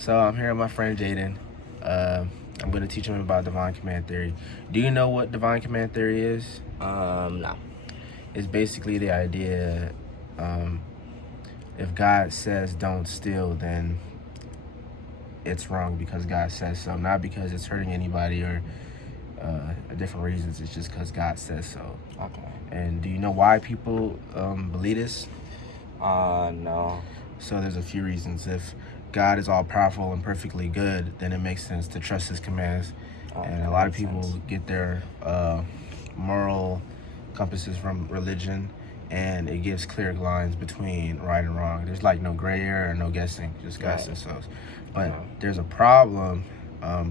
So I'm here with my friend Jaden. I'm going to teach him about divine command theory. Do you know what divine command theory is? No. It's basically the idea, if God says don't steal, then it's wrong because God says so, not because it's hurting anybody or different reasons. It's just because God says so. Okay. And do you know why people believe this? No. So there's a few reasons. If God is all powerful and perfectly good, then it makes sense to trust his commands. And a lot of people get their moral compasses from religion, and it gives clear lines between right and wrong. There's like no gray area or no guessing, just God says so. But there's a problem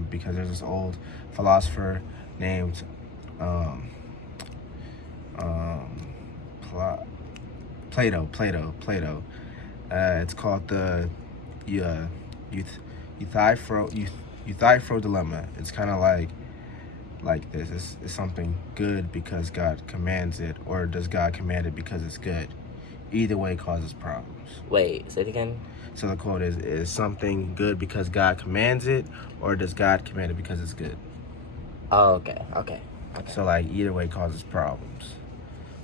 because there's this old philosopher named Plato. It's called the Euthyphro dilemma. It's kind of like this. It's something good because God commands it, or does God command it because it's good? Either way causes problems. Wait, say it again. So the quote is something good because God commands it, or does God command it because it's good? Oh, okay. So like either way causes problems.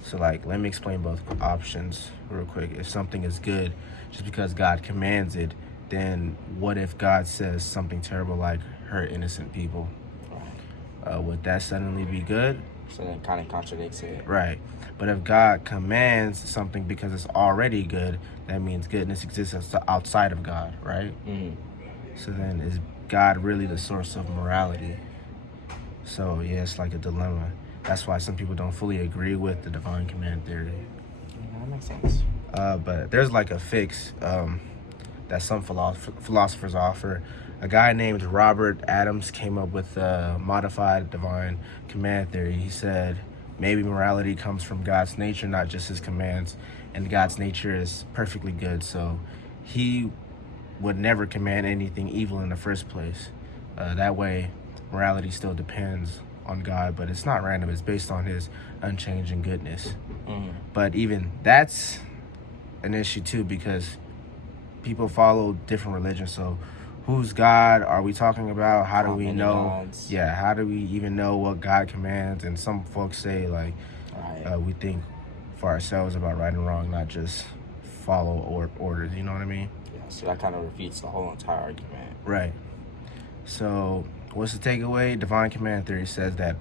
So like let me explain both options real quick. If something is good just because God commands it, then what if God says something terrible like hurt innocent people? Would that suddenly be good? So that kind of contradicts it. Right. But if God commands something because it's already good, that means goodness exists outside of God, right? So then is God really the source of morality? So yeah, it's like a dilemma. That's why some people don't fully agree with the divine command theory. Yeah, that makes sense. But there's like a fix that some philosophers offer. A guy named Robert Adams came up with a modified divine command theory. He said maybe morality comes from God's nature, not just his commands, and God's nature is perfectly good, so he would never command anything evil in the first place. That way, morality still depends on God, but it's not random. It's based on his unchanging goodness. But even that's an issue too, because people follow different religions. So who's God are we talking about? How do we know? Gods. Yeah, how do we even know what God commands? And some folks say like we think for ourselves about right and wrong, not just follow orders. You know what I mean? Yeah, so that kind of refutes the whole entire argument. Right. So what's the takeaway? Divine command theory says that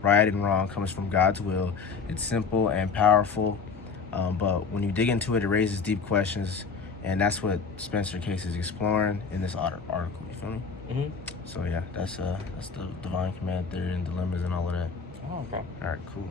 right and wrong comes from God's will. It's simple and powerful, but when you dig into it, it raises deep questions, and that's what Spencer Case is exploring in this article. You feel me? So yeah, that's the divine command theory and dilemmas and all of that. Oh, okay. All right, cool.